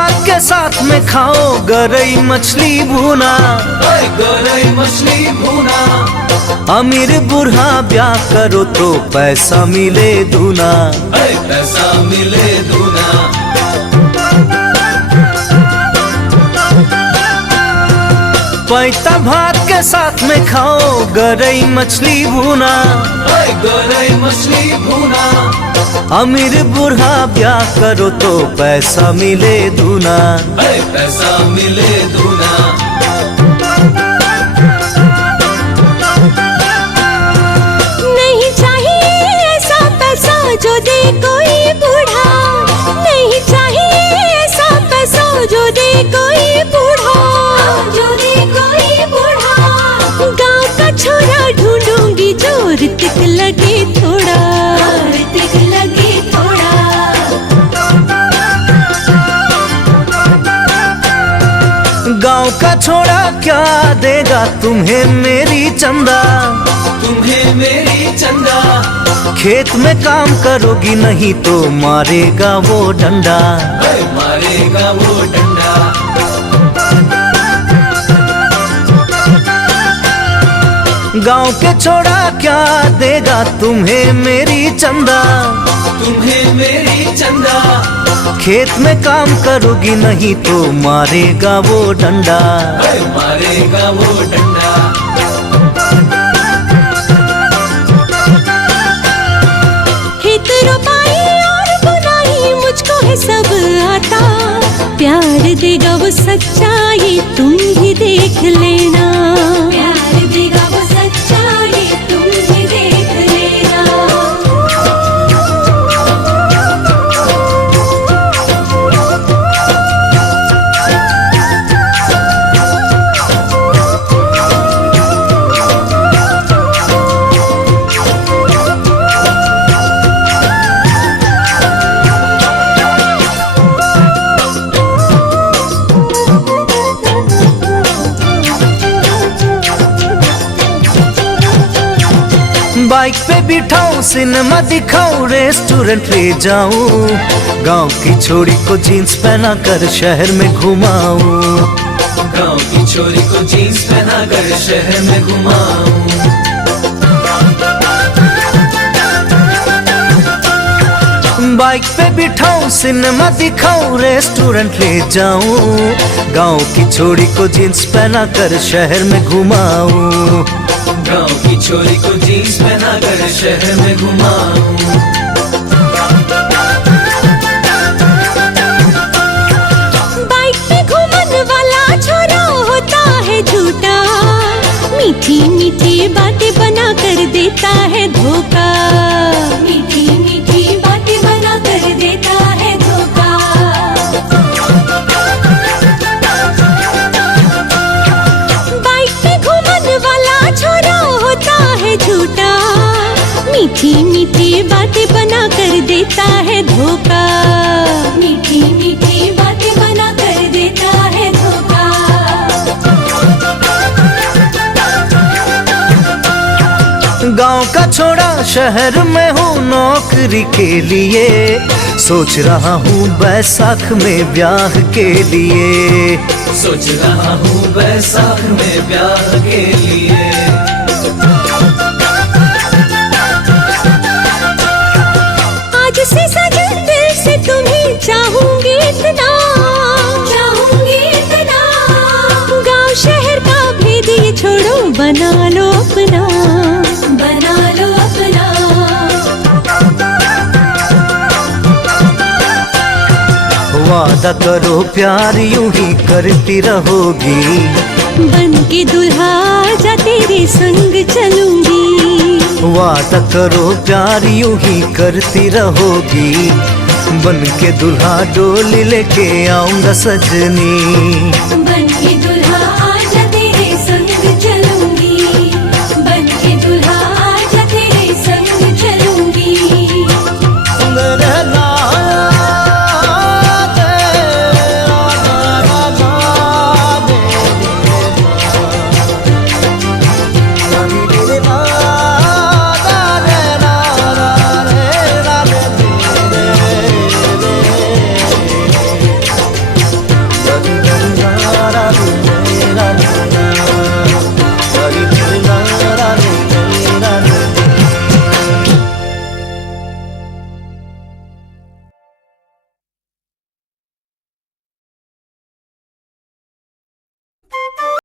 भात के साथ में खाओ गरई मछली भूना, गरई मछली भूना। अमीर बूढ़ा ब्याह करो तो पैसा मिले दूना, पैसा मिले दूना। पैता भात के साथ में खाओ गरई मछली भूना, गरई मछली भूना। अमीर बूढ़ा ब्याह करो तो पैसा मिले दूना, पैसा मिले दूना। नहीं चाहिए ऐसा पैसा जो दे कोई बूढ़ा, नहीं चाहिए ऐसा पैसा जो दे कोई बूढ़ा, जो दे कोई बूढ़ा। गाँव का छोरा ढूंढूंगी जो ऋतिक लगे थोड़ा, ऋतिक लगे थोड़ा। गाँव का छोड़ा क्या देगा तुम्हें मेरी चंदा, तुम्हें मेरी चंदा। खेत में काम करोगी नहीं तो मारेगा वो डंडा, मारेगा वो डंडा। गाँव के छोड़ा क्या देगा तुम्हें मेरी चंदा, तुम्हें मेरी चंदा। खेत में काम करोगी नहीं तो मारेगा वो डंडा, मारेगा वो डंडा। खेत रोपाई और बुनाई मुझको है सब आता, प्यार देगा वो सच्चाई तुम भी देख लेना, प्यार देगा वो सच्चाई तुम भी देख लेना। बाइक पे बिठाऊं सिनेमा दिखाऊं रेस्टोरेंट ले जाऊं, गांव की छोरी को जीन्स पहना कर शहर में घुमाऊं, गाँव की छोरी को जीन्स पहना कर शहर में घुमाऊं। बाइक पे बिठाऊं सिनेमा दिखाऊं रेस्टोरेंट ले जाऊं, गांव की छोरी को जीन्स पहना कर शहर में घुमाऊं, गाँव की छोरी को जीन्स पहना कर शहर में घुमाऊं। बाइक पे घूमन वाला छोरा होता है झूठा, मीठी मीठी बातें बना कर देता है धोखा, मीठी मीठी बातें बना कर देता है धोखा। बाइक पे घूमन वाला छोरा होता है झूठा, मीठी मीठी बातें बना कर देता है धोखा, मीठी मीठी बातें बना कर देता है धोखा। गांव का छोड़ा शहर में हूँ नौकरी के लिए, सोच रहा हूँ बैसाख में ब्याह के लिए, सोच रहा हूँ बैसाख में ब्याह के लिए। आज से सजन दिल से तुम्हें चाहूंगी इतना, चाहूंगी इतना। गांव शहर का भेद ये छोड़ो बना लो अपना, बना लो अपना। वादा करो प्यार यूं ही करती रहोगी, बन के दुल्हा जा तेरे संग चलूंगी, वादा करो प्यार यूं ही करती रहोगी, बन के दुल्हा डोली लेके आऊंगा सजनी।